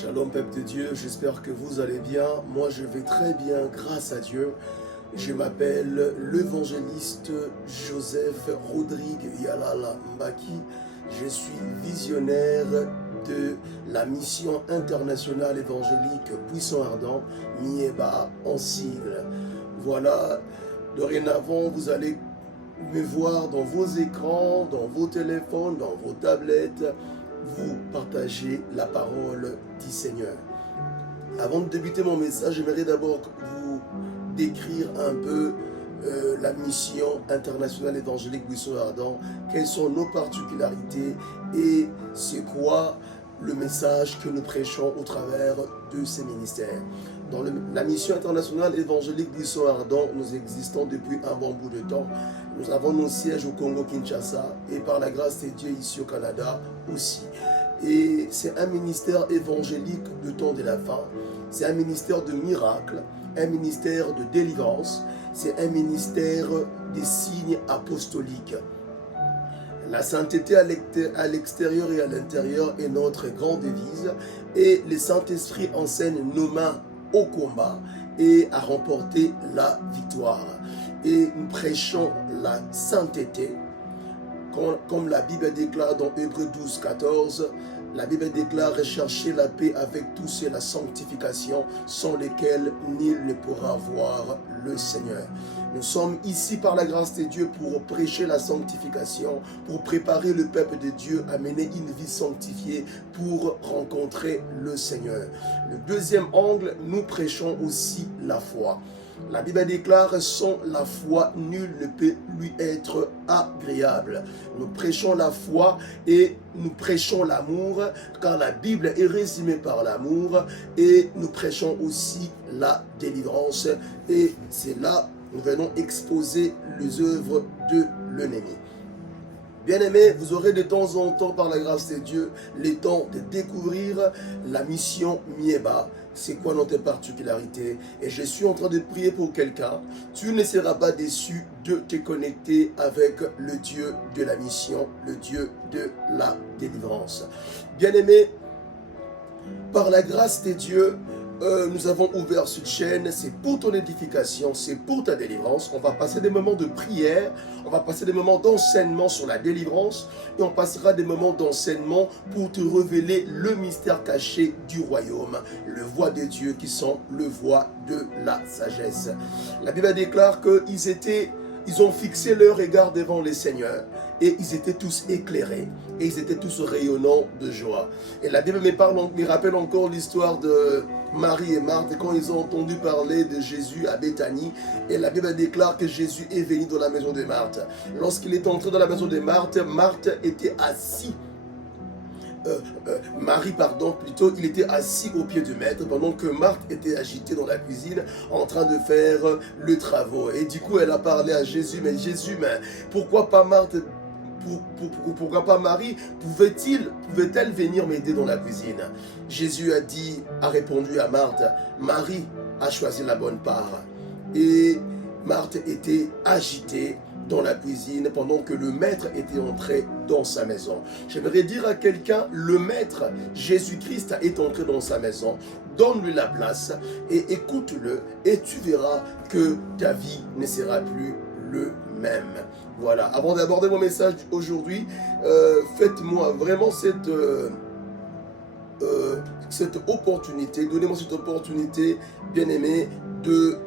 Shalom peuple de Dieu, j'espère que vous allez bien. Moi je vais très bien grâce à Dieu. Je m'appelle l'évangéliste Joseph Rodrigue Yalala Mbaki. Je suis visionnaire de la mission internationale évangélique Buisson Ardent, Mieba en sigle. Voilà, dorénavant vous allez me voir dans vos écrans, dans vos téléphones, dans vos tablettes. Vous partagez la parole du Seigneur. Avant de débuter mon message, j'aimerais d'abord vous décrire un peu la mission internationale évangélique Buisson Ardent, quelles sont nos particularités et c'est quoi le message que nous prêchons au travers de ces ministères. Dans la mission internationale évangélique Buisson Ardent, nous existons depuis un bon bout de temps. Nous avons nos sièges au Congo-Kinshasa et par la grâce de Dieu ici au Canada aussi. Et c'est un ministère évangélique de temps de la fin. C'est un ministère de miracles, un ministère de délivrance. C'est un ministère des signes apostoliques. La sainteté à l'extérieur et à l'intérieur est notre grande devise. Et le Saint-Esprit enseigne nos mains au combat et à remporter la victoire. Et nous prêchons la sainteté, comme la Bible déclare dans Hébreux 12, 14, la Bible déclare rechercher la paix avec tous et la sanctification sans lesquelles nul ne pourra voir le Seigneur. Nous sommes ici par la grâce de Dieu pour prêcher la sanctification, pour préparer le peuple de Dieu à mener une vie sanctifiée pour rencontrer le Seigneur. Le deuxième angle, nous prêchons aussi la foi. La Bible déclare, sans la foi, nul ne peut lui être agréable. Nous prêchons la foi et nous prêchons l'amour, car la Bible est résumée par l'amour, et nous prêchons aussi la délivrance. Et c'est là que nous venons exposer les œuvres de l'ennemi. Bien-aimés, vous aurez de temps en temps, par la grâce de Dieu, le temps de découvrir la mission Mieba. C'est quoi notre particularité? Et je suis en train de prier pour quelqu'un. Tu ne seras pas déçu de te connecter avec le Dieu de la mission, le Dieu de la délivrance. Bien-aimés, par la grâce de Dieu, nous avons ouvert cette chaîne, c'est pour ton édification, c'est pour ta délivrance. On va passer des moments de prière, on va passer des moments d'enseignement sur la délivrance et on passera des moments d'enseignement pour te révéler le mystère caché du royaume, le voie de Dieu qui sont le voie de la sagesse. La Bible déclare qu'ils ont fixé leur regard devant le Seigneur et ils étaient tous éclairés et ils étaient tous rayonnants de joie. Et la Bible me rappelle encore l'histoire de Marie et Marthe quand ils ont entendu parler de Jésus à Béthanie. Et la Bible déclare que Jésus est venu dans la maison de Marthe. Lorsqu'il est entré dans la maison de Marthe, Marthe était assis. Il était assis au pied du maître pendant que Marthe était agitée dans la cuisine en train de faire le travaux. Et du coup, elle a parlé à Jésus, mais Jésus, pourquoi pas Marthe, pourquoi pas Marie, pouvait-elle venir m'aider dans la cuisine? Jésus a répondu à Marthe, Marie a choisi la bonne part. Et Marthe était agitée dans la cuisine pendant que le maître était entré dans sa maison. J'aimerais dire à quelqu'un, le maître Jésus-Christ est entré dans sa maison. Donne-lui la place et écoute-le et tu verras que ta vie ne sera plus le même. Voilà, avant d'aborder mon message aujourd'hui, faites-moi vraiment cette opportunité, donnez-moi cette opportunité, bien-aimé, de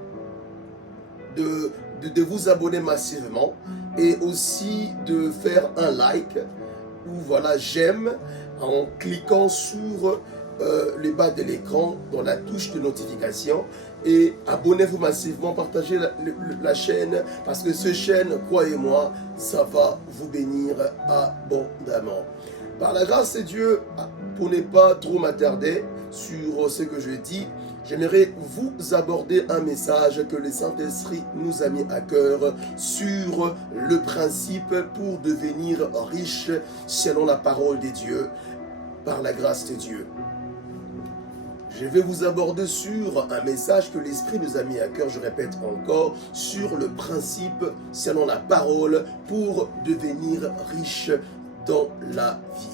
vous abonner massivement et aussi de faire un like ou voilà j'aime en cliquant sur le bas de l'écran dans la touche de notification et abonnez-vous massivement, partagez la chaîne parce que cette chaîne, croyez-moi, ça va vous bénir abondamment. Par la grâce de Dieu, pour ne pas trop m'attarder sur ce que je dis, j'aimerais vous aborder un message que le Saint-Esprit nous a mis à cœur sur le principe pour devenir riche selon la parole de Dieu, par la grâce de Dieu. Je vais vous aborder sur un message que l'Esprit nous a mis à cœur, je répète encore, sur le principe selon la parole pour devenir riche dans la vie.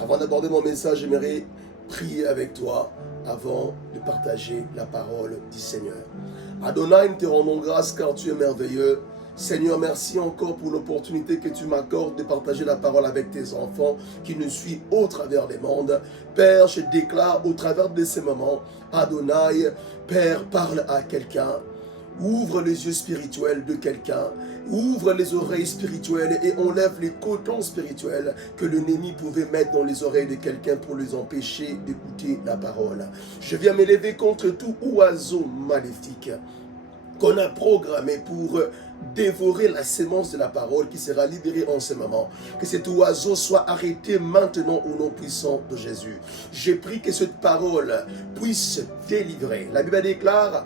Avant d'aborder mon message, j'aimerais prier avec toi avant de partager la parole du Seigneur. Adonai, nous te rendons grâce car tu es merveilleux. Seigneur, merci encore pour l'opportunité que tu m'accordes de partager la parole avec tes enfants qui nous suivent au travers des mondes. Père, je déclare au travers de ces moments, Adonai, Père, parle à quelqu'un. Ouvre les yeux spirituels de quelqu'un, ouvre les oreilles spirituelles et enlève les cotons spirituels que l'ennemi pouvait mettre dans les oreilles de quelqu'un pour les empêcher d'écouter la parole. Je viens m'élever contre tout oiseau maléfique qu'on a programmé pour dévorer la sémence de la parole qui sera libérée en ce moment. Que cet oiseau soit arrêté maintenant au nom puissant de Jésus. J'ai pris que cette parole puisse délivrer. La Bible déclare,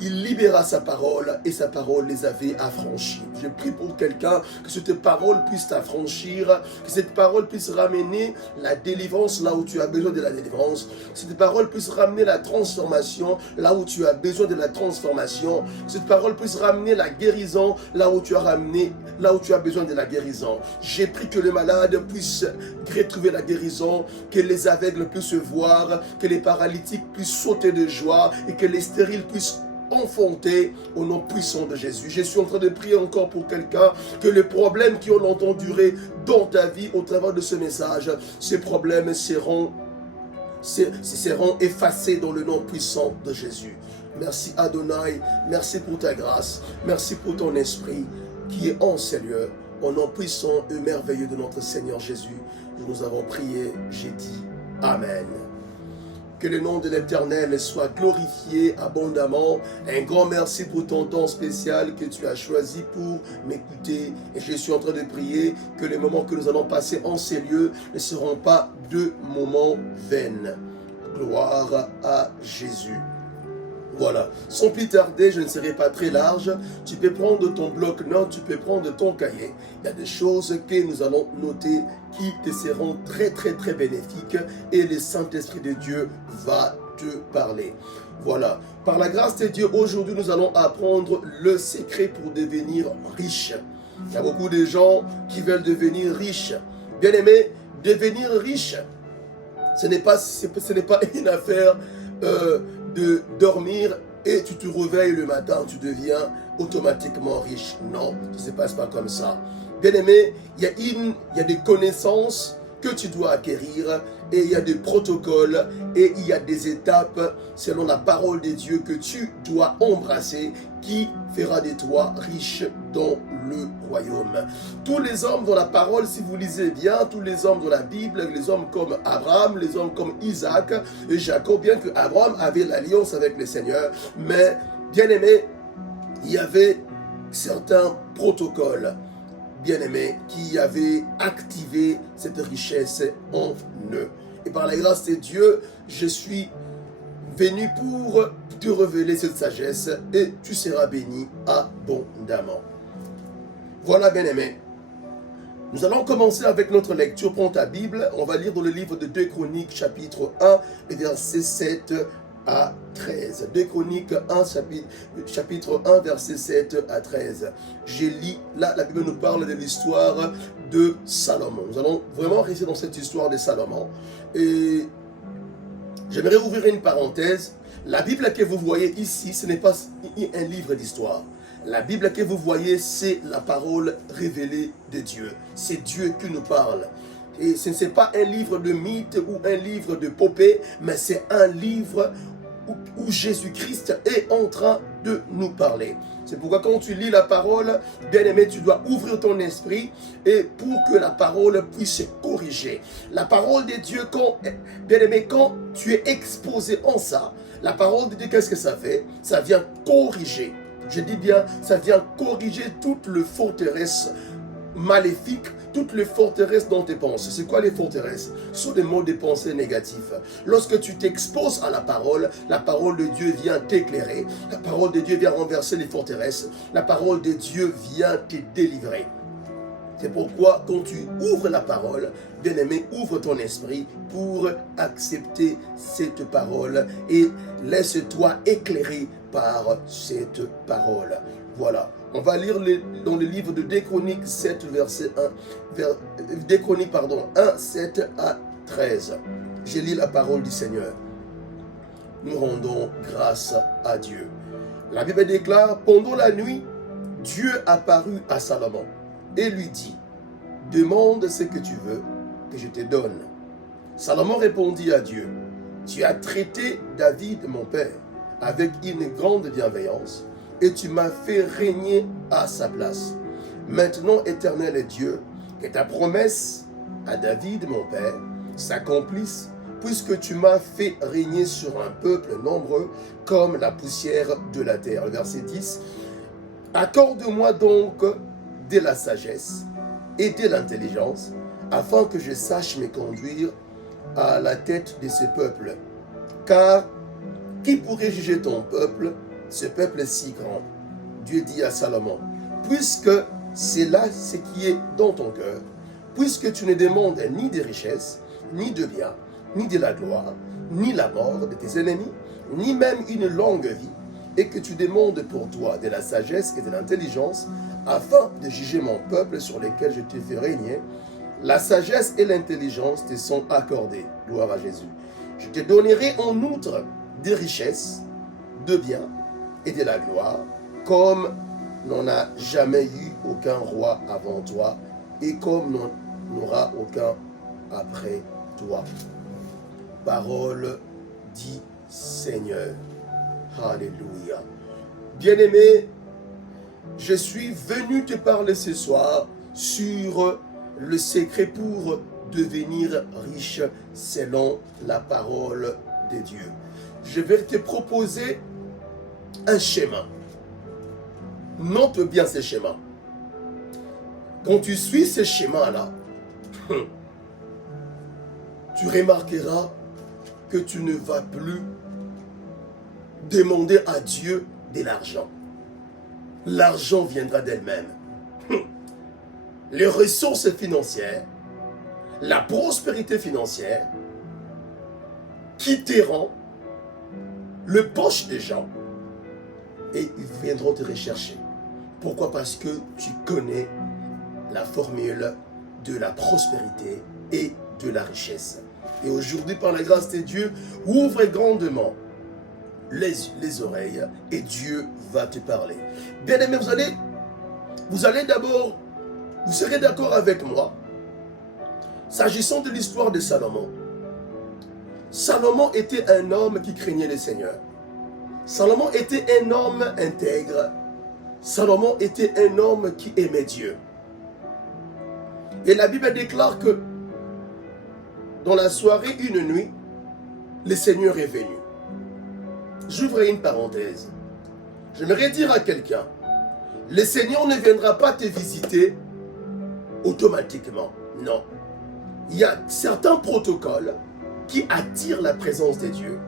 il libéra sa parole et sa parole les avait affranchis. Je prie pour quelqu'un que cette parole puisse t'affranchir, que cette parole puisse ramener la délivrance là où tu as besoin de la délivrance, que cette parole puisse ramener la transformation là où tu as besoin de la transformation, que cette parole puisse ramener la guérison là où tu as besoin de la guérison. J'ai pris que le malade puisse retrouver la guérison, que les aveugles puissent voir, que les paralytiques puissent sauter de joie et que les stériles puissent enfanter au nom puissant de Jésus. Je suis en train de prier encore pour quelqu'un, que les problèmes qui ont longtemps duré dans ta vie au travers de ce message, ces problèmes seront effacés dans le nom puissant de Jésus. Merci Adonai, merci pour ta grâce, merci pour ton esprit qui est en ces lieux. Au nom puissant et merveilleux de notre Seigneur Jésus, nous avons prié, j'ai dit Amen. Que le nom de l'Éternel soit glorifié abondamment. Un grand merci pour ton temps spécial que tu as choisi pour m'écouter. Et je suis en train de prier que les moments que nous allons passer en ces lieux ne seront pas de moments vains. Gloire à Jésus. Voilà, sans plus tarder, je ne serai pas très large. Tu peux prendre ton bloc-notes, tu peux prendre ton cahier. Il y a des choses que nous allons noter qui te seront très bénéfiques et le Saint-Esprit de Dieu va te parler. Voilà, par la grâce de Dieu, aujourd'hui nous allons apprendre le secret pour devenir riche. Il y a beaucoup de gens qui veulent devenir riches. Bien aimé, devenir riche, ce n'est pas une affaire de dormir et tu te réveilles le matin, tu deviens automatiquement riche. Non, ça ne se passe pas comme ça. Bien aimé, il y a des connaissances que tu dois acquérir et il y a des protocoles et il y a des étapes selon la parole de Dieu que tu dois embrasser qui fera de toi riche dans le royaume. Tous les hommes dans la parole, si vous lisez bien, tous les hommes dans la Bible, les hommes comme Abraham, les hommes comme Isaac et Jacob, bien que Abraham avait l'alliance avec le Seigneur, mais bien aimé, il y avait certains protocoles bien-aimés qui avaient activé cette richesse en eux. Et par la grâce de Dieu, je suis venu pour te révéler cette sagesse et tu seras béni abondamment. Voilà, bien-aimés. Nous allons commencer avec notre lecture. Prends ta Bible, on va lire dans le livre de 2 Chroniques, chapitre 1, versets 7 à 13. 2 Chroniques 1, chapitre 1, verset 7 à 13. Je lis, là, la Bible nous parle de l'histoire de Salomon. Nous allons vraiment rester dans cette histoire de Salomon. Et j'aimerais ouvrir une parenthèse. La Bible que vous voyez ici, ce n'est pas un livre d'histoire. La Bible que vous voyez, c'est la parole révélée de Dieu. C'est Dieu qui nous parle. Et ce n'est pas un livre de mythe ou un livre de popée, mais c'est un livre où Jésus-Christ est en train de nous parler. C'est pourquoi quand tu lis la parole, bien-aimé, tu dois ouvrir ton esprit et pour que la parole puisse corriger. La parole de Dieu, bien-aimé, quand tu es exposé en ça, la parole de Dieu, qu'est-ce que ça fait? Ça vient corriger. Je dis bien, ça vient corriger toute le forteresse maléfique, toutes les forteresses dans tes pensées. C'est quoi les forteresses? Ce sont des mots de pensée négatifs. Lorsque tu t'exposes à la parole de Dieu vient t'éclairer, la parole de Dieu vient renverser les forteresses, la parole de Dieu vient te délivrer. C'est pourquoi quand tu ouvres la parole, bien-aimé, ouvre ton esprit pour accepter cette parole et laisse-toi éclairer par cette parole. Voilà. On va lire dans le livre de 2 Chroniques 7, verset 1, 2 Chroniques, 1, 7 à 13. Je lis la parole du Seigneur. Nous rendons grâce à Dieu. La Bible déclare, pendant la nuit, Dieu apparut à Salomon et lui dit, demande ce que tu veux que je te donne. Salomon répondit à Dieu, tu as traité David, mon père, avec une grande bienveillance et tu m'as fait régner à sa place. Maintenant, Éternel Dieu, que ta promesse à David, mon père, s'accomplisse, puisque tu m'as fait régner sur un peuple nombreux comme la poussière de la terre. Le verset 10. Accorde-moi donc de la sagesse et de l'intelligence, afin que je sache me conduire à la tête de ce peuple. Car qui pourrait juger ton peuple, ce peuple si grand? Dieu dit à Salomon, puisque c'est là ce qui est dans ton cœur, puisque tu ne demandes ni des richesses, ni de biens, ni de la gloire, ni la mort de tes ennemis, ni même une longue vie, et que tu demandes pour toi de la sagesse et de l'intelligence, afin de juger mon peuple sur lequel je te fais régner, la sagesse et l'intelligence te sont accordées. Gloire à Jésus. Je te donnerai en outre des richesses, de biens et de la gloire, comme n'en a jamais eu aucun roi avant toi, et comme n'en aura aucun après toi. Parole dit Seigneur. Alléluia. Bien-aimé, je suis venu te parler ce soir sur le secret pour devenir riche selon la parole de Dieu. Je vais te proposer un schéma. Note bien ce schéma. Quand tu suis ce schéma-là, tu remarqueras que tu ne vas plus demander à Dieu de l'argent. L'argent viendra d'elle-même. Les ressources financières, la prospérité financière quitteront le poche des gens et ils viendront te rechercher. Pourquoi? Parce que tu connais la formule de la prospérité et de la richesse. Et aujourd'hui, par la grâce de Dieu, ouvre grandement les oreilles et Dieu va te parler. Bien aimé, vous allez d'abord, vous serez d'accord avec moi, s'agissant de l'histoire de Salomon. Salomon était un homme qui craignait le Seigneur. Salomon était un homme intègre. Salomon était un homme qui aimait Dieu. Et la Bible déclare que dans la soirée, une nuit, le Seigneur est venu. J'ouvre une parenthèse. J'aimerais dire à quelqu'un, le Seigneur ne viendra pas te visiter automatiquement. Non. Il y a certains protocoles qui attirent la présence de Dieu,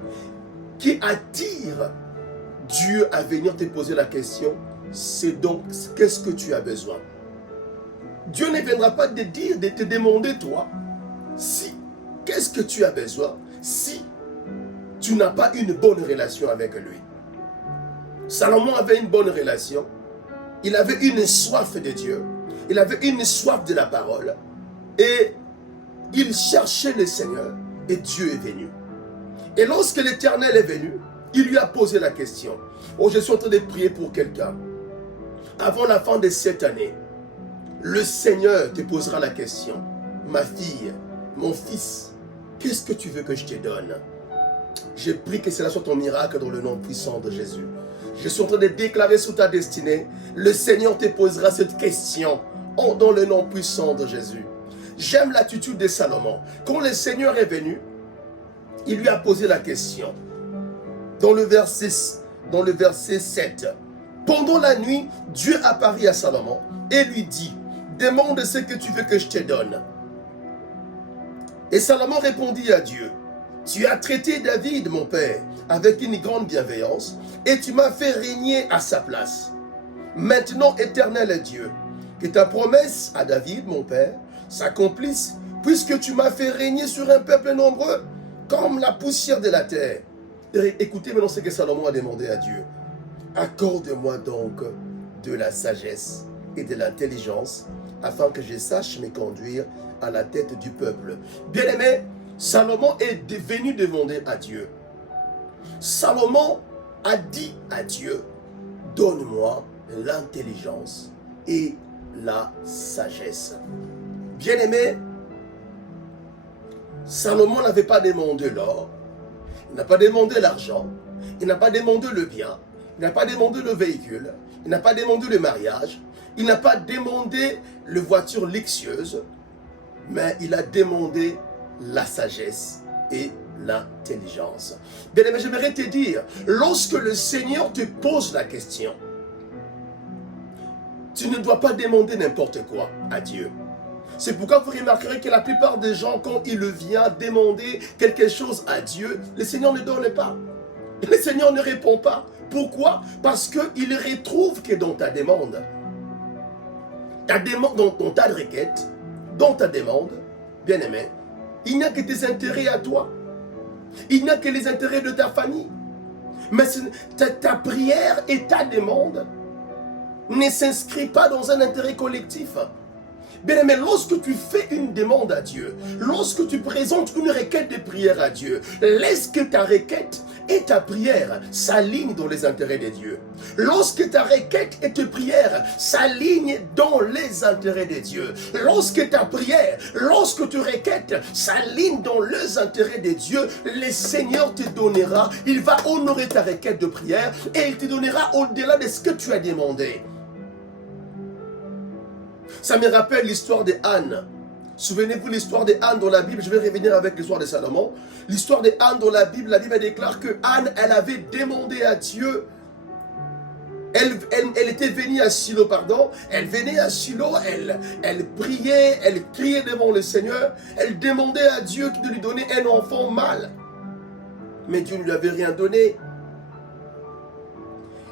qui attirent Dieu à venir te poser la question, c'est donc qu'est-ce que tu as besoin? Dieu ne viendra pas te dire, de te demander toi, si, qu'est-ce que tu as besoin, si tu n'as pas une bonne relation avec lui. Salomon avait une bonne relation, il avait une soif de Dieu, il avait une soif de la parole, et il cherchait le Seigneur, et Dieu est venu. Et lorsque l'Éternel est venu, il lui a posé la question. Oh, je suis en train de prier pour quelqu'un. Avant la fin de cette année, le Seigneur te posera la question. Ma fille, mon fils, qu'est-ce que tu veux que je te donne? Je prie que cela soit ton miracle dans le nom puissant de Jésus. Je suis en train de déclarer sur ta destinée, le Seigneur te posera cette question dans le nom puissant de Jésus. J'aime l'attitude de Salomon. Quand le Seigneur est venu, il lui a posé la question. Dans le verset 7, pendant la nuit, Dieu apparut à Salomon et lui dit, demande ce que tu veux que je te donne. Et Salomon répondit à Dieu, tu as traité David, mon père, avec une grande bienveillance, et tu m'as fait régner à sa place. Maintenant, Éternel Dieu, que ta promesse à David, mon père, s'accomplisse, puisque tu m'as fait régner sur un peuple nombreux, comme la poussière de la terre. Et écoutez maintenant ce que Salomon a demandé à Dieu. Accorde-moi donc de la sagesse et de l'intelligence, afin que je sache me conduire à la tête du peuple. Bien-aimé, Salomon est venu demander à Dieu. Salomon a dit à Dieu, donne-moi l'intelligence et la sagesse. Bien-aimé, Salomon n'avait pas demandé l'or, il n'a pas demandé l'argent, il n'a pas demandé le bien, il n'a pas demandé le véhicule, il n'a pas demandé le mariage, il n'a pas demandé la voiture luxueuse, mais il a demandé la sagesse et l'intelligence. Bien-aimé, j'aimerais te dire, lorsque le Seigneur te pose la question, tu ne dois pas demander n'importe quoi à Dieu. C'est pourquoi vous remarquerez que la plupart des gens, quand il vient demander quelque chose à Dieu, le Seigneur ne donne pas. Le Seigneur ne répond pas. Pourquoi? Parce qu'il retrouve que dans ta demande, dans ta requête, dans ta demande, bien-aimé, il n'y a que tes intérêts à toi. Il n'y a que les intérêts de ta famille. Mais ta prière et ta demande ne s'inscrivent pas dans un intérêt collectif. Bien-aimé, lorsque tu fais une demande à Dieu, lorsque tu présentes une requête de prière à Dieu, laisse que ta requête et ta prière s'alignent dans les intérêts de Dieu. Lorsque ta requête et ta prière s'alignent dans les intérêts de Dieu, lorsque ta prière, lorsque tu requêtes s'alignent dans les intérêts de Dieu, le Seigneur te donnera, il va honorer ta requête de prière et il te donnera au-delà de ce que tu as demandé. Ça me rappelle l'histoire de Anne. Souvenez-vous l'histoire de Anne dans la Bible. Je vais revenir avec l'histoire de Salomon. L'histoire de Anne dans la Bible déclare que Anne, elle avait demandé à Dieu. Elle était venue à Silo, pardon. Elle venait à Silo, elle priait, elle criait devant le Seigneur. Elle demandait à Dieu de lui donner un enfant mâle. Mais Dieu ne lui avait rien donné.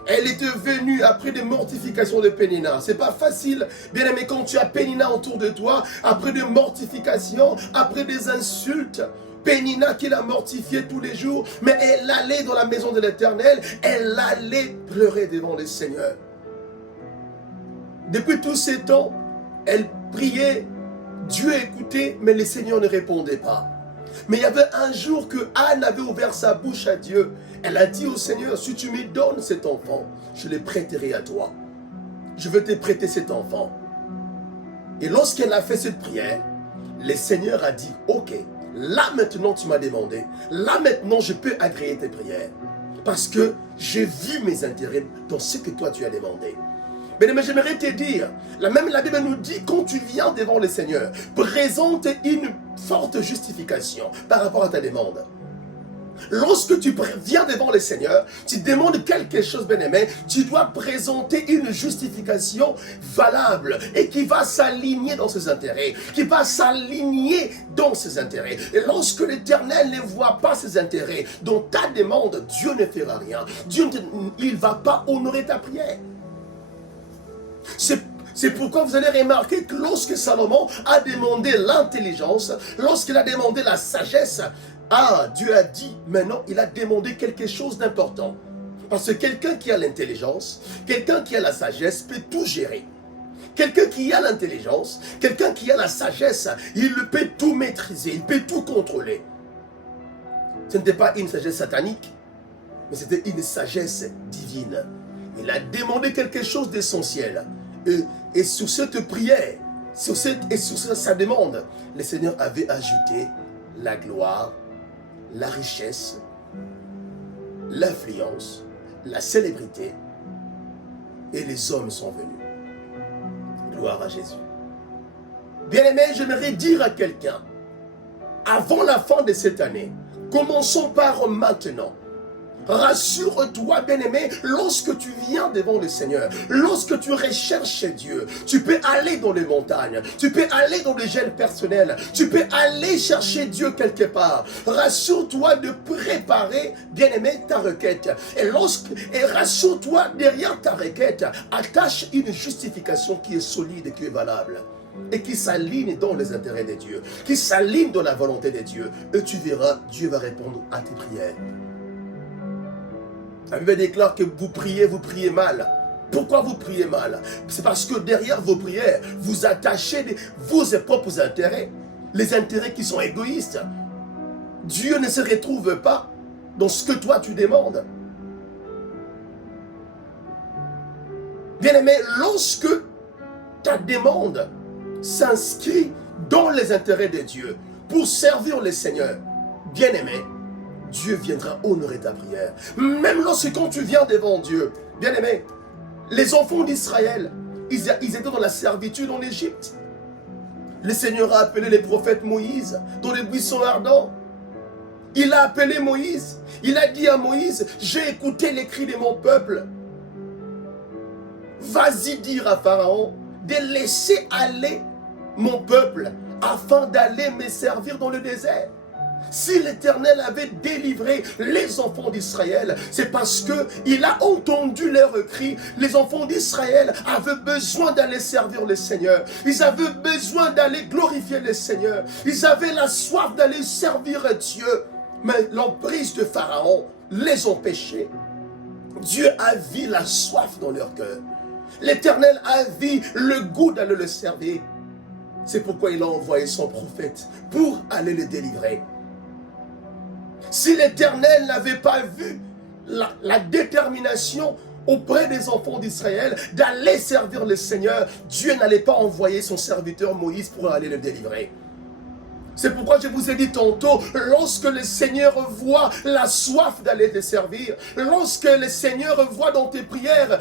Elle était venue après des mortifications de Pénina. C'est pas facile, bien aimé, quand tu as Pénina autour de toi, après des mortifications, après des insultes. Pénina qui l'a mortifiée tous les jours, mais elle allait dans la maison de l'Éternel, elle allait pleurer devant le Seigneur. Depuis tous ces temps, elle priait, Dieu écoutait, mais le Seigneur ne répondait pas. Mais il y avait un jour que Anne avait ouvert sa bouche à Dieu. Elle a dit au Seigneur, si tu me donnes cet enfant, je le prêterai à toi. Je veux te prêter cet enfant. Et lorsqu'elle a fait cette prière, le Seigneur a dit, ok, là maintenant tu m'as demandé, là maintenant je peux agréer tes prières. Parce que j'ai vu mes intérêts dans ce que toi tu as demandé. Mais j'aimerais te dire, la Bible nous dit, quand tu viens devant le Seigneur, présente une forte justification par rapport à ta demande. Lorsque tu viens devant le Seigneur, tu demandes quelque chose, bien-aimé, tu dois présenter une justification valable et qui va s'aligner dans ses intérêts, qui va s'aligner dans ses intérêts. Et lorsque l'Éternel ne voit pas ses intérêts dans ta demande, Dieu ne fera rien. Il ne va pas honorer ta prière. C'est pourquoi vous allez remarquer que lorsque Salomon a demandé l'intelligence, lorsqu'il a demandé la sagesse, Dieu a dit, maintenant il a demandé quelque chose d'important. Parce que quelqu'un qui a l'intelligence, quelqu'un qui a la sagesse peut tout gérer. Quelqu'un qui a l'intelligence, quelqu'un qui a la sagesse, il peut tout maîtriser, il peut tout contrôler. Ce n'était pas une sagesse satanique, mais c'était une sagesse divine. Il a demandé quelque chose d'essentiel. Et sur cette prière, sur sa demande, le Seigneur avait ajouté la gloire, la richesse, l'influence, la célébrité. Et les hommes sont venus. Gloire à Jésus. Bien-aimé, j'aimerais dire à quelqu'un, avant la fin de cette année, commençons par maintenant. Rassure-toi, bien-aimé, lorsque tu viens devant le Seigneur, lorsque tu recherches Dieu, tu peux aller dans les montagnes, tu peux aller dans les gènes personnels, tu peux aller chercher Dieu quelque part. Rassure-toi de préparer, bien-aimé, ta requête. Et rassure-toi, derrière ta requête, attache une justification qui est solide et qui est valable. Et qui s'aligne dans les intérêts de Dieu, qui s'aligne dans la volonté de Dieu. Et tu verras, Dieu va répondre à tes prières. La Bible déclare que vous priez mal. Pourquoi vous priez mal? C'est parce que derrière vos prières, vous attachez vos propres intérêts. Les intérêts qui sont égoïstes. Dieu ne se retrouve pas dans ce que toi tu demandes. Bien-aimé, lorsque ta demande s'inscrit dans les intérêts de Dieu pour servir le Seigneur, bien-aimé, Dieu viendra honorer ta prière. Même lorsque quand tu viens devant Dieu, bien-aimé, les enfants d'Israël, ils étaient dans la servitude en Égypte. Le Seigneur a appelé les prophètes Moïse dans les buissons ardents. Il a appelé Moïse. Il a dit à Moïse, j'ai écouté les cris de mon peuple. Vas-y dire à Pharaon de laisser aller mon peuple afin d'aller me servir dans le désert. Si l'Éternel avait délivré les enfants d'Israël, c'est parce qu'il a entendu leurs cris. Les enfants d'Israël avaient besoin d'aller servir le Seigneur. Ils avaient besoin d'aller glorifier le Seigneur. Ils avaient la soif d'aller servir Dieu. Mais l'emprise de Pharaon les empêchait. Dieu a vu la soif dans leur cœur. L'Éternel a vu le goût d'aller le servir. C'est pourquoi il a envoyé son prophète pour aller le délivrer. Si l'Éternel n'avait pas vu la détermination auprès des enfants d'Israël d'aller servir le Seigneur, Dieu n'allait pas envoyer son serviteur Moïse pour aller le délivrer. C'est pourquoi je vous ai dit tantôt, lorsque le Seigneur voit la soif d'aller te servir, lorsque le Seigneur voit dans tes prières,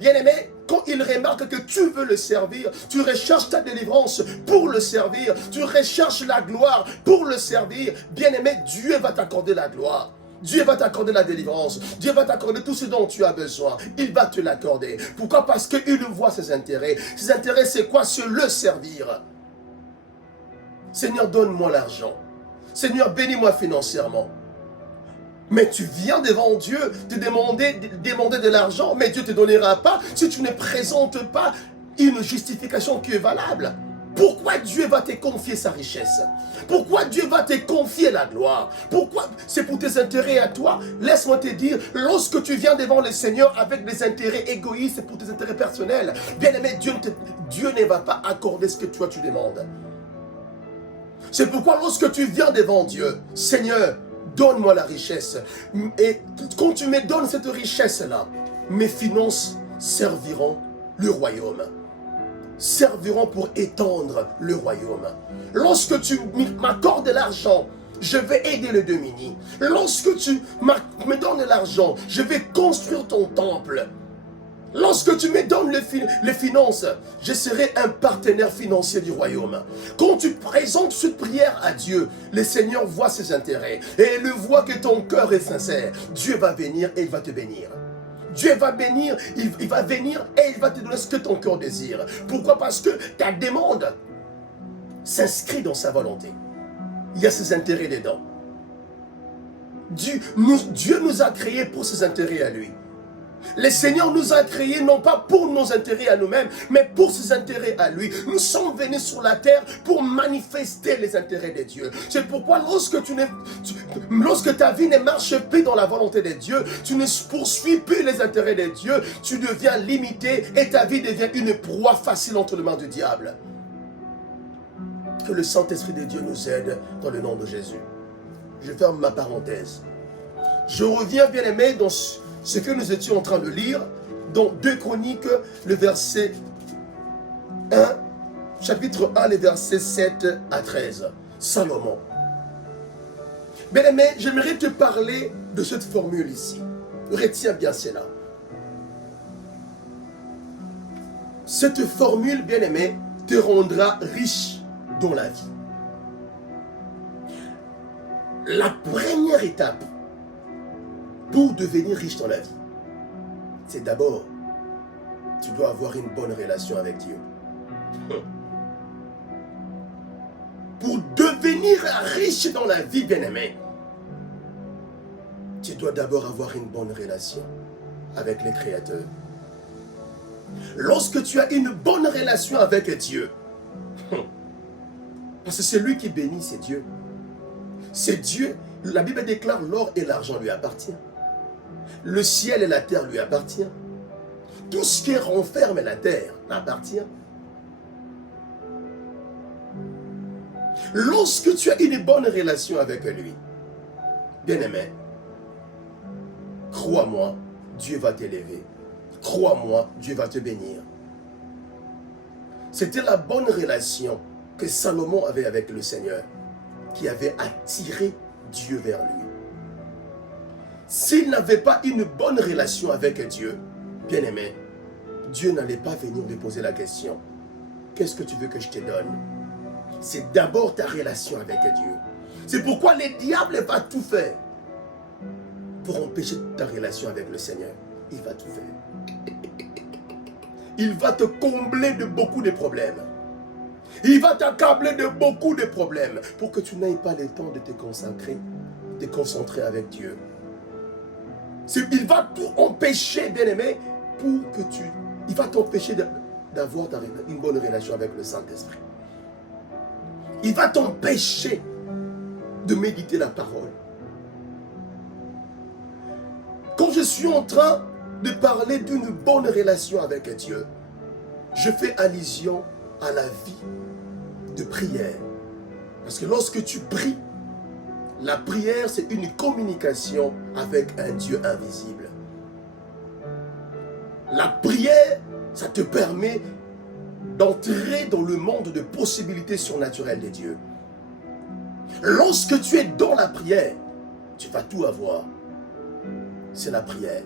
bien-aimé, quand il remarque que tu veux le servir, tu recherches ta délivrance pour le servir, tu recherches la gloire pour le servir, bien-aimé, Dieu va t'accorder la gloire. Dieu va t'accorder la délivrance. Dieu va t'accorder tout ce dont tu as besoin. Il va te l'accorder. Pourquoi? Parce qu'il voit ses intérêts. Ses intérêts, c'est quoi? C'est le servir. Seigneur, donne-moi l'argent. Seigneur, bénis-moi financièrement. Mais tu viens devant Dieu te demander de l'argent, mais Dieu ne te donnera pas si tu ne présentes pas une justification qui est valable. Pourquoi Dieu va te confier sa richesse? Pourquoi Dieu va te confier la gloire? Pourquoi? C'est pour tes intérêts à toi. Laisse-moi te dire, lorsque tu viens devant le Seigneur avec des intérêts égoïstes pour tes intérêts personnels, bien aimé, Dieu ne va pas accorder ce que toi tu demandes. C'est pourquoi lorsque tu viens devant Dieu, Seigneur, donne-moi la richesse. Et quand tu me donnes cette richesse-là, mes finances serviront le royaume. Serviront pour étendre le royaume. Lorsque tu m'accordes de l'argent, je vais aider le Domini. Lorsque tu me donnes de l'argent, je vais construire ton temple. Lorsque tu me donnes les finances, je serai un partenaire financier du royaume. Quand tu présentes cette prière à Dieu, le Seigneur voit ses intérêts et il voit que ton cœur est sincère. Dieu va venir et il va te bénir. Dieu va bénir, il va venir et il va te donner ce que ton cœur désire. Pourquoi? Parce que ta demande s'inscrit dans sa volonté. Il y a ses intérêts dedans. Dieu nous a créés pour ses intérêts à lui. Le Seigneur nous a créés non pas pour nos intérêts à nous-mêmes, mais pour ses intérêts à lui. Nous sommes venus sur la terre pour manifester les intérêts de Dieu. C'est pourquoi lorsque ta vie ne marche plus dans la volonté de Dieu, tu ne poursuis plus les intérêts de Dieu, tu deviens limité et ta vie devient une proie facile entre les mains du diable. Que le Saint-Esprit de Dieu nous aide dans le nom de Jésus. Je ferme ma parenthèse. Je reviens, bien aimé, dans ce que nous étions en train de lire dans 2 Chroniques, le verset 1, chapitre 1, les versets 7 à 13. Salomon. Bien aimé, j'aimerais te parler de cette formule ici. Retiens bien cela. Cette formule, bien aimé, te rendra riche dans la vie. La première étape pour devenir riche dans la vie, c'est d'abord, tu dois avoir une bonne relation avec Dieu. Pour devenir riche dans la vie, bien-aimé, tu dois d'abord avoir une bonne relation avec le Créateur. Lorsque tu as une bonne relation avec Dieu, parce que c'est lui qui bénit, c'est Dieu. C'est Dieu. La Bible déclare l'or et l'argent lui appartient. Le ciel et la terre lui appartiennent. Tout ce qui renferme la terre appartient. Lorsque tu as une bonne relation avec lui, bien-aimé, crois-moi, Dieu va t'élever. Crois-moi, Dieu va te bénir. C'était la bonne relation que Salomon avait avec le Seigneur qui avait attiré Dieu vers lui. S'il n'avait pas une bonne relation avec Dieu, bien-aimé, Dieu n'allait pas venir lui poser la question. Qu'est-ce que tu veux que je te donne? C'est d'abord ta relation avec Dieu. C'est pourquoi le diable va tout faire pour empêcher ta relation avec le Seigneur. Il va tout faire. Il va te combler de beaucoup de problèmes. Il va t'accabler de beaucoup de problèmes pour que tu n'aies pas le temps de te concentrer avec Dieu. Il va tout empêcher, bien-aimé, pour que tu... Il va t'empêcher d'avoir une bonne relation avec le Saint-Esprit. Il va t'empêcher de méditer la parole. Quand je suis en train de parler d'une bonne relation avec Dieu, je fais allusion à la vie de prière. Parce que lorsque tu pries, la prière, c'est une communication avec un Dieu invisible. La prière, ça te permet d'entrer dans le monde de possibilités surnaturelles de Dieu. Lorsque tu es dans la prière, tu vas tout avoir. C'est la prière.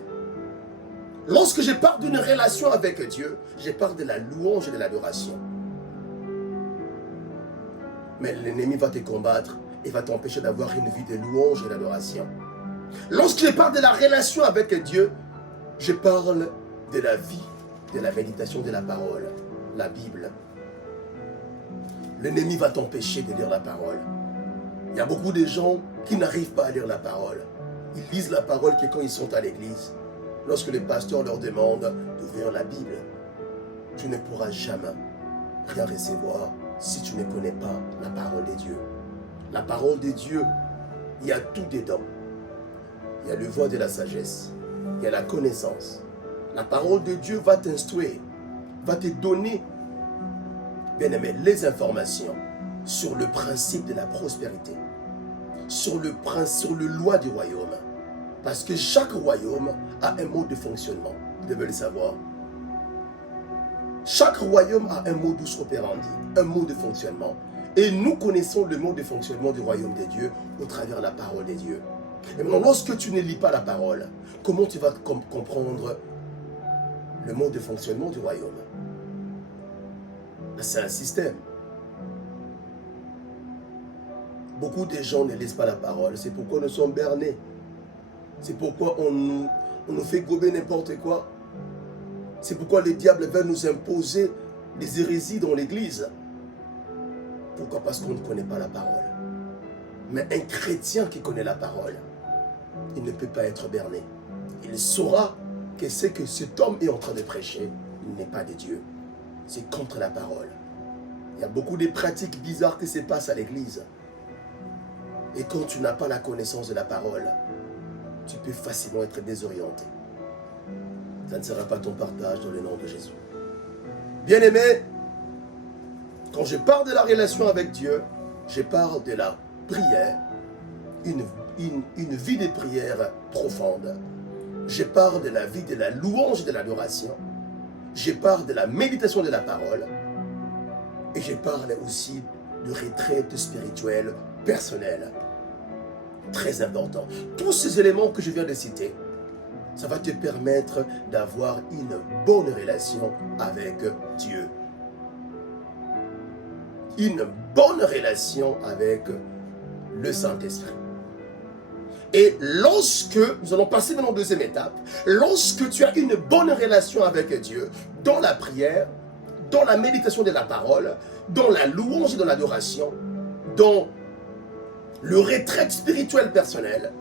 Lorsque je parle d'une relation avec Dieu, je parle de la louange et de l'adoration. Mais l'ennemi va te combattre et va t'empêcher d'avoir une vie de louange et d'adoration. Lorsque je parle de la relation avec Dieu, je parle de la vie, de la méditation de la parole, la Bible. L'ennemi va t'empêcher de lire la parole. Il y a beaucoup de gens qui n'arrivent pas à lire la parole. Ils lisent la parole que quand ils sont à l'église. Lorsque le pasteur leur demande d'ouvrir la Bible, tu ne pourras jamais rien recevoir si tu ne connais pas la parole de Dieu. La parole de Dieu, il y a tout dedans. Il y a le voix de la sagesse, il y a la connaissance. La parole de Dieu va t'instruire, va te donner, bien aimé, les informations sur le principe de la prospérité, sur le loi du royaume. Parce que chaque royaume a un mode de fonctionnement, vous devez le savoir. Chaque royaume a un modus operandi, un mode de fonctionnement. Et nous connaissons le mode de fonctionnement du royaume de Dieu au travers de la parole de Dieu. Et maintenant, lorsque tu ne lis pas la parole, comment tu vas comprendre le mode de fonctionnement du royaume? C'est un système. Beaucoup de gens ne lisent pas la parole, c'est pourquoi nous sommes bernés. C'est pourquoi on nous fait gober n'importe quoi. C'est pourquoi le diable va nous imposer des hérésies dans l'église. Pourquoi? Parce qu'on ne connaît pas la parole. Mais un chrétien qui connaît la parole, il ne peut pas être berné. Il saura que ce que cet homme est en train de prêcher n'est pas de Dieu. C'est contre la parole. Il y a beaucoup de pratiques bizarres qui se passent à l'église. Et quand tu n'as pas la connaissance de la parole, tu peux facilement être désorienté. Ça ne sera pas ton partage dans le nom de Jésus. Bien-aimé, quand je parle de la relation avec Dieu, je parle de la prière, une vie de prière profonde. Je parle de la vie de la louange et de l'adoration. Je parle de la méditation de la parole. Et je parle aussi de retraite spirituelle personnelle. Très important. Tous ces éléments que je viens de citer, ça va te permettre d'avoir une bonne relation avec Dieu. Une bonne relation avec le Saint-Esprit. Et lorsque, nous allons passer maintenant à la deuxième étape, lorsque tu as une bonne relation avec Dieu, dans la prière, dans la méditation de la parole, dans la louange et dans l'adoration, dans le retraite spirituel personnel,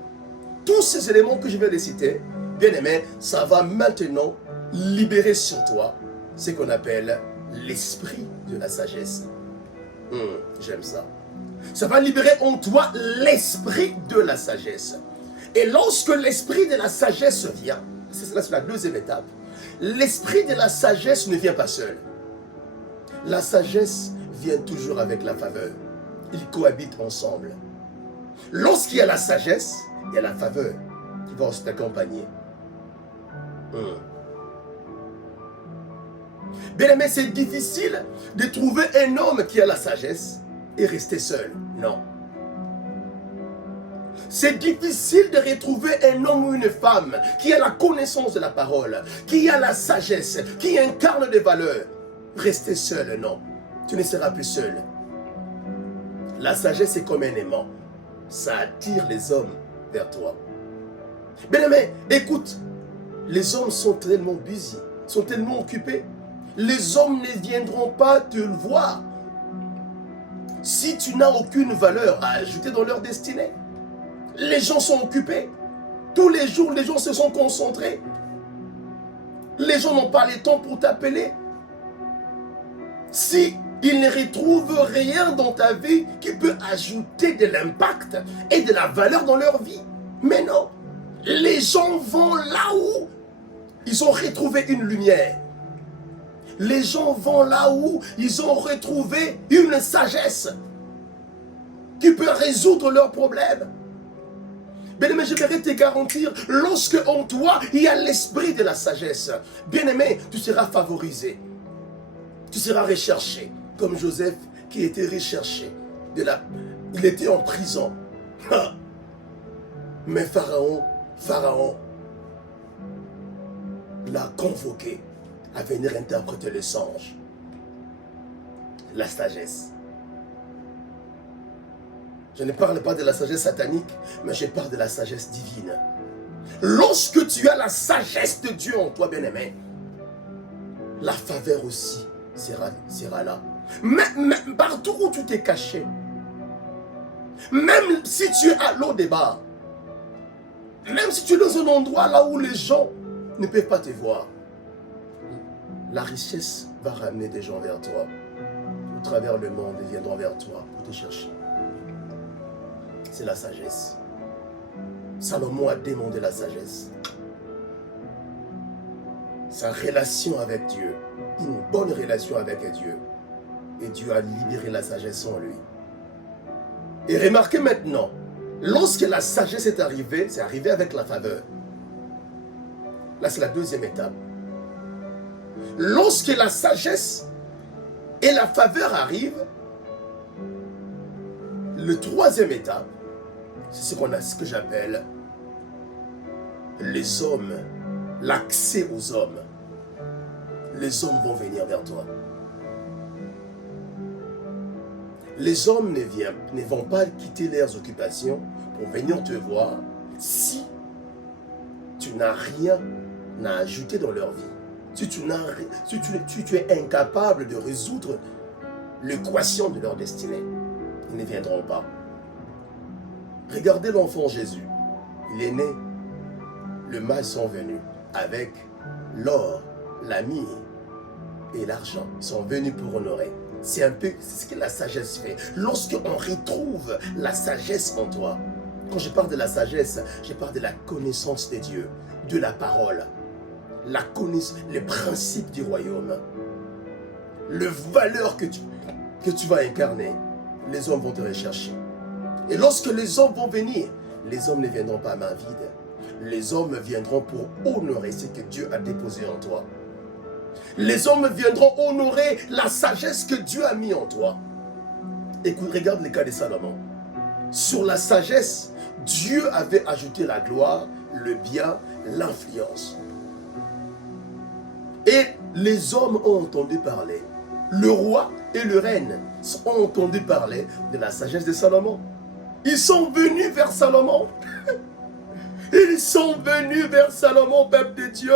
tous ces éléments que je viens de citer, bien aimé, ça va maintenant libérer sur toi ce qu'on appelle l'esprit de la sagesse. J'aime ça. Ça va libérer en toi l'esprit de la sagesse. Et lorsque l'esprit de la sagesse vient, c'est la deuxième étape, l'esprit de la sagesse ne vient pas seul. La sagesse vient toujours avec la faveur. ils cohabitent ensemble. Lorsqu'il y a la sagesse, il y a la faveur qui va aussi t'accompagner. Bien aimé, c'est difficile de trouver un homme qui a la sagesse et rester seul. Non. C'est difficile de retrouver un homme ou une femme qui a la connaissance de la parole, qui a la sagesse, qui incarne des valeurs. Rester seul, non. Tu ne seras plus seul. La sagesse est comme un aimant. Ça attire les hommes vers toi. Bien aimé, écoute, les hommes sont tellement busy, sont tellement occupés. Les hommes ne viendront pas te le voir si tu n'as aucune valeur à ajouter dans leur destinée. Les gens sont occupés. Tous les jours, les gens se sont concentrés. Les gens n'ont pas le temps pour t'appeler. Si ils ne retrouvent rien dans ta vie qui peut ajouter de l'impact et de la valeur dans leur vie. Mais non, les gens vont là où ils ont retrouvé une lumière. Les gens vont là où ils ont retrouvé une sagesse qui peut résoudre leurs problèmes. Bien-aimé, j'aimerais te garantir, lorsque en toi, il y a l'esprit de la sagesse, bien-aimé, tu seras favorisé. Tu seras recherché, comme Joseph qui était recherché. Il était en prison. Mais Pharaon l'a convoqué à venir interpréter le songe. La sagesse. Je ne parle pas de la sagesse satanique, mais je parle de la sagesse divine. Lorsque tu as la sagesse de Dieu en toi, bien-aimé, la faveur aussi sera là. Même partout où tu t'es caché, même si tu es à l'eau des bars, même si tu es dans un endroit là où les gens ne peuvent pas te voir, la richesse va ramener des gens vers toi. Au travers le monde, ils viendront vers toi pour te chercher. C'est la sagesse. Salomon a demandé la sagesse. Sa relation avec Dieu, une bonne relation avec Dieu. Et Dieu a libéré la sagesse en lui. Et remarquez maintenant, lorsque la sagesse est arrivée, c'est arrivé avec la faveur. Là, c'est la deuxième étape. Lorsque la sagesse et la faveur arrivent, le troisième étape, c'est ce que j'appelle les hommes, l'accès aux hommes. Les hommes vont venir vers toi. Les hommes ne vont pas quitter leurs occupations pour venir te voir si tu n'as rien à ajouter dans leur vie. Si tu es incapable de résoudre l'équation de leur destinée, ils ne viendront pas. Regardez l'enfant Jésus. Il est né. Les mages sont venus avec l'or, la myrrhe et l'argent. Ils sont venus pour honorer. C'est un peu ce que la sagesse fait. Lorsqu'on retrouve la sagesse en toi, quand je parle de la sagesse, je parle de la connaissance de Dieu, de la parole, la connaissance, les principes du royaume, les valeurs que tu vas incarner. Les hommes vont te rechercher. Et lorsque les hommes vont venir, les hommes ne viendront pas à main vide. Les hommes viendront pour honorer ce que Dieu a déposé en toi. Les hommes viendront honorer la sagesse que Dieu a mis en toi. Écoute, regarde le cas de Salomon. Sur la sagesse, Dieu avait ajouté la gloire, le bien, l'influence. Et les hommes ont entendu parler. Le roi et le reine ont entendu parler de la sagesse de Salomon. Ils sont venus vers Salomon. Ils sont venus vers Salomon, peuple de Dieu.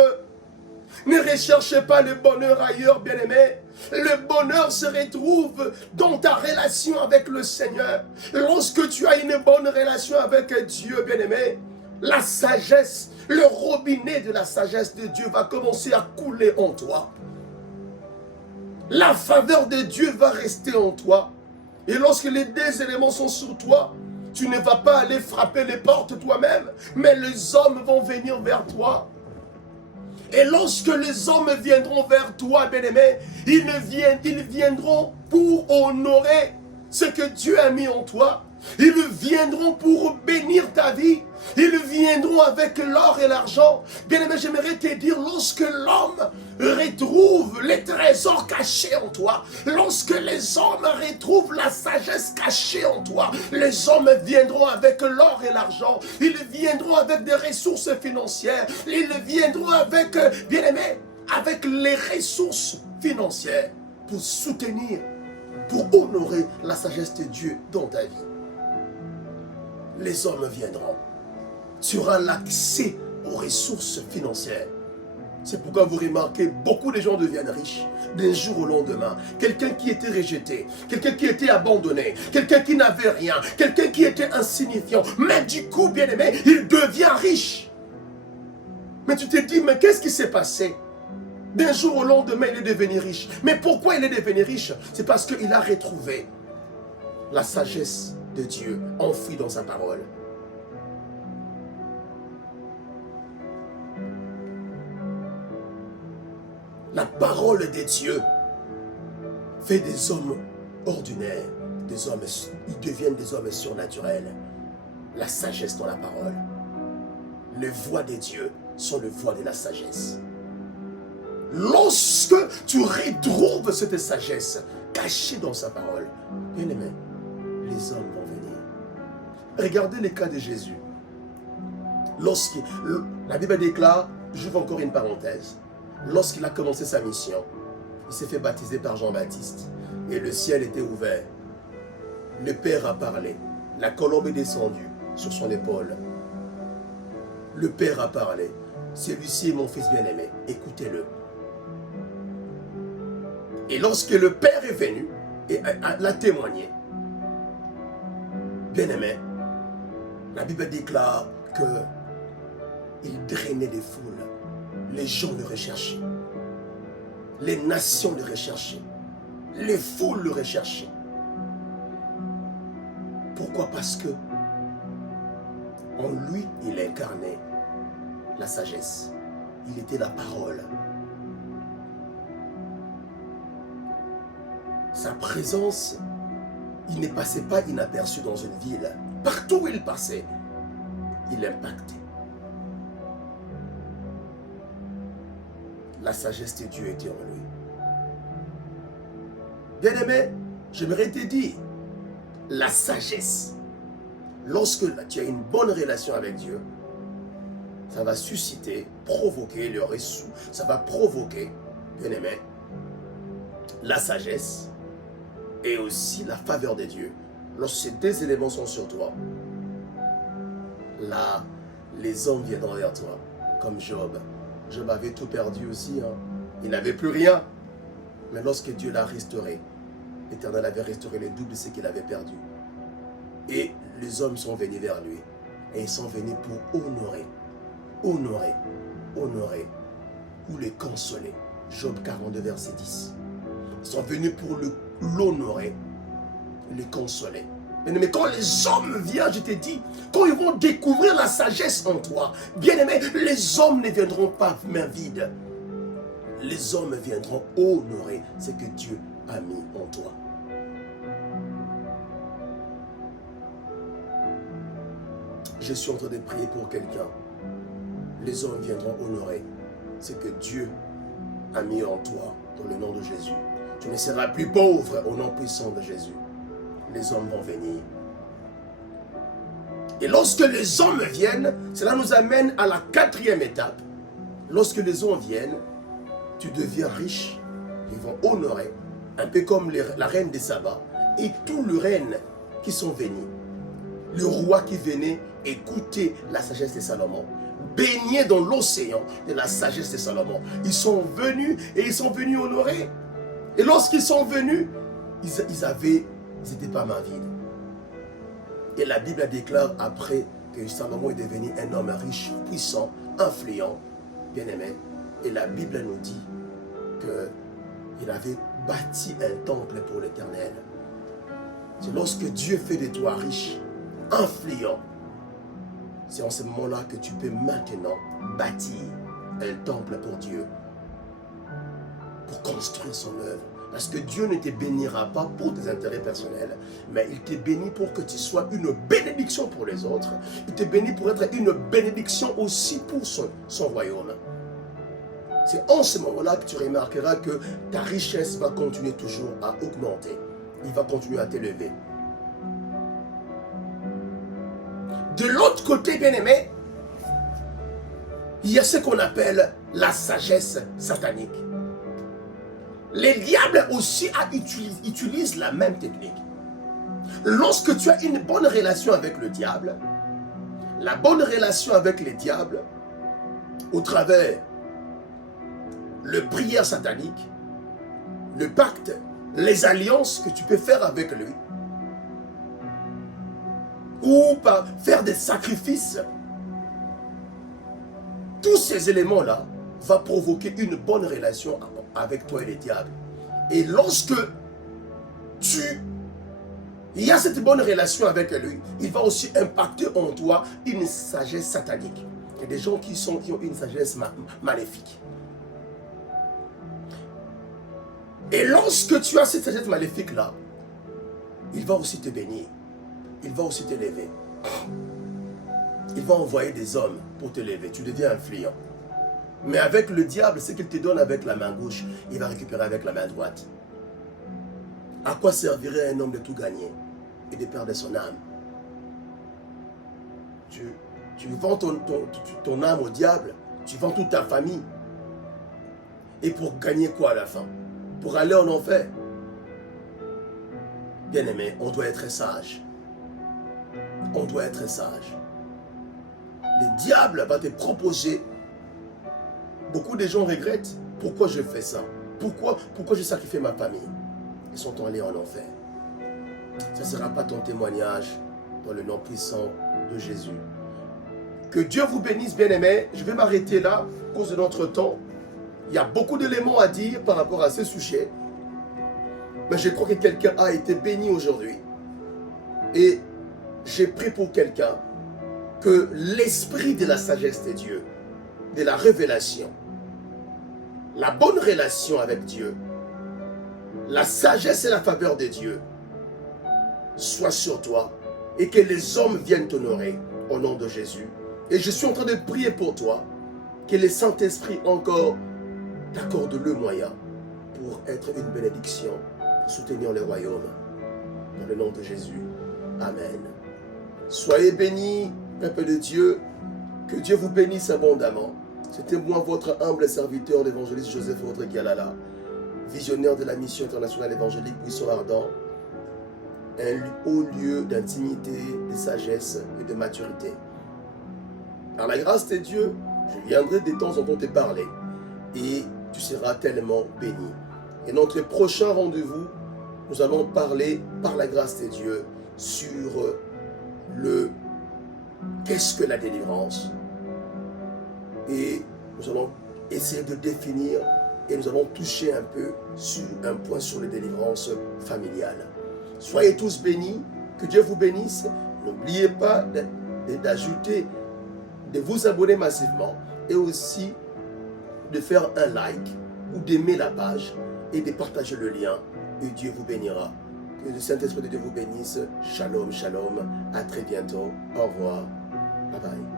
Ne recherchez pas le bonheur ailleurs, bien-aimé. Le bonheur se retrouve dans ta relation avec le Seigneur. Lorsque tu as une bonne relation avec Dieu, bien-aimé, la sagesse, le robinet de la sagesse de Dieu va commencer à couler en toi. La faveur de Dieu va rester en toi. Et lorsque les deux éléments sont sur toi, tu ne vas pas aller frapper les portes toi-même, mais les hommes vont venir vers toi. Et lorsque les hommes viendront vers toi, bien-aimé, ils viendront pour honorer ce que Dieu a mis en toi. Ils viendront pour bénir ta vie. Ils viendront avec l'or et l'argent. Bien-aimé, j'aimerais te dire, lorsque l'homme retrouve les trésors cachés en toi, lorsque les hommes retrouvent la sagesse cachée en toi, les hommes viendront avec l'or et l'argent. Ils viendront avec des ressources financières. Ils viendront avec, bien-aimé, avec les ressources financières pour soutenir, pour honorer la sagesse de Dieu dans ta vie. Les hommes viendront. Tu auras l'accès aux ressources financières. C'est pourquoi vous remarquez, beaucoup de gens deviennent riches d'un jour au lendemain. Quelqu'un qui était rejeté, quelqu'un qui était abandonné, quelqu'un qui n'avait rien, quelqu'un qui était insignifiant. Mais du coup, bien aimé, il devient riche. Mais tu te dis, mais qu'est-ce qui s'est passé? D'un jour au lendemain, il est devenu riche. Mais pourquoi il est devenu riche? C'est parce qu'il a retrouvé la sagesse de Dieu enfouie dans sa parole. La parole de Dieu fait des hommes ordinaires, des hommes, ils deviennent des hommes surnaturels. La sagesse dans la parole. Les voix de Dieu sont les voix de la sagesse. Lorsque tu retrouves cette sagesse cachée dans sa parole, bien aimé, les hommes vont venir. Regardez le cas de Jésus. La Bible déclare, j'ouvre encore une parenthèse, lorsqu'il a commencé sa mission, il s'est fait baptiser par Jean-Baptiste et le ciel était ouvert. Le Père a parlé, la colombe est descendue sur son épaule. Le Père a parlé, celui-ci est mon fils bien-aimé, écoutez-le. Et lorsque le Père est venu et l'a témoigné, bien-aimé, la Bible déclare qu'il drainait des foules. Les gens le recherchaient. Les nations le recherchaient. Les foules le recherchaient. Pourquoi? Parce que en lui, il incarnait la sagesse. Il était la parole. Sa présence, il ne passait pas inaperçu dans une ville. Partout où il passait, il impactait. La sagesse de Dieu était en lui. Bien-aimé, j'aimerais te dire, la sagesse, lorsque tu as une bonne relation avec Dieu, ça va susciter, provoquer le ressources, ça va provoquer, bien-aimé, la sagesse et aussi la faveur de Dieu. Lorsque ces deux éléments sont sur toi, là, les hommes viendront vers toi, comme Job. Job avait tout perdu aussi, hein. Il n'avait plus rien. Mais lorsque Dieu l'a restauré, l'Éternel avait restauré le double de ce qu'il avait perdu. Et les hommes sont venus vers lui. Et ils sont venus pour honorer, ou les consoler. Job 42, verset 10. Ils sont venus pour l'honorer, les consoler. Mais quand les hommes viennent, je te dis, quand ils vont découvrir la sagesse en toi, bien aimé, les hommes ne viendront pas main vide. Les hommes viendront honorer ce que Dieu a mis en toi. Je suis en train de prier pour quelqu'un. Les hommes viendront honorer ce que Dieu a mis en toi dans le nom de Jésus. Tu ne seras plus pauvre au nom puissant de Jésus. Les hommes vont venir. Et lorsque les hommes viennent, cela nous amène à la quatrième étape. Lorsque les hommes viennent, tu deviens riche. Ils vont honorer, un peu comme la reine des Saba et tous les reines qui sont venus. Le roi qui venait écouter la sagesse de Salomon, baigner dans l'océan de la sagesse de Salomon. Ils sont venus et ils sont venus honorer. Et lorsqu'ils sont venus, ils n'étaient pas main vide. Et la Bible déclare après que Salomon est devenu un homme riche, puissant, influent, bien-aimé. Et la Bible nous dit qu'il avait bâti un temple pour l'Éternel. C'est lorsque Dieu fait de toi riche, influent, c'est en ce moment-là que tu peux maintenant bâtir un temple pour Dieu, pour construire son œuvre, Parce que Dieu ne te bénira pas pour tes intérêts personnels, mais il te bénit pour que tu sois une bénédiction pour les autres. Il te bénit pour être une bénédiction aussi pour son royaume. C'est en ce moment-là que tu remarqueras que ta richesse va continuer toujours à augmenter. Il va continuer à t'élever. De l'autre côté, bien-aimé, il y a ce qu'on appelle la sagesse satanique. Les diables aussi utilisent la même technique. Lorsque tu as une bonne relation avec le diable, la bonne relation avec les diables, au travers le prière satanique, le pacte, les alliances que tu peux faire avec lui, ou par faire des sacrifices, tous ces éléments-là vont provoquer une bonne relation avec toi et les diables. Et lorsque il y a cette bonne relation avec lui, il va aussi impacter en toi une sagesse satanique. Il y a des gens qui ont une sagesse maléfique. Et lorsque tu as cette sagesse maléfique-là, il va aussi te bénir. Il va aussi t'élever. Il va envoyer des hommes pour t'élever. Tu deviens influent. Mais avec le diable, ce qu'il te donne avec la main gauche, il va récupérer avec la main droite. À quoi servirait un homme de tout gagner et de perdre son âme? Tu vends ton âme au diable, tu vends toute ta famille. Et pour gagner quoi à la fin? Pour aller en enfer? Bien-aimé, on doit être sage. On doit être sage. Le diable va te proposer. Beaucoup de gens regrettent. Pourquoi je fais ça? Pourquoi j'ai sacrifié ma famille? Ils sont allés en enfer. Ce ne sera pas ton témoignage dans le nom puissant de Jésus. Que Dieu vous bénisse, bien-aimés. Je vais m'arrêter là, à cause de notre temps. Il y a beaucoup d'éléments à dire par rapport à ce sujet. Mais je crois que quelqu'un a été béni aujourd'hui. Et j'ai prié pour quelqu'un que l'esprit de la sagesse de Dieu, de la révélation, la bonne relation avec Dieu, la sagesse et la faveur de Dieu soit sur toi et que les hommes viennent t'honorer au nom de Jésus. Et je suis en train de prier pour toi, que le Saint-Esprit encore t'accorde le moyen pour être une bénédiction, pour soutenir le royaume. Dans le nom de Jésus. Amen. Soyez bénis, peuple de Dieu. Que Dieu vous bénisse abondamment. C'était moi, votre humble serviteur, l'évangéliste Joseph Rodrigue Yalala, visionnaire de la mission internationale évangélique Buisson Ardent, un haut lieu d'intimité, de sagesse et de maturité. Par la grâce de Dieu, je viendrai de temps en temps te parler et tu seras tellement béni. Et notre prochain rendez-vous, nous allons parler, par la grâce de Dieu, sur qu'est-ce que la délivrance. Et nous allons essayer de définir et nous allons toucher un peu sur un point sur les délivrances familiales. Soyez tous bénis, que Dieu vous bénisse. N'oubliez pas d'ajouter, de vous abonner massivement et aussi de faire un like ou d'aimer la page et de partager le lien et Dieu vous bénira. Que le Saint-Esprit de Dieu vous bénisse. Shalom, shalom. À très bientôt. Au revoir. Bye bye.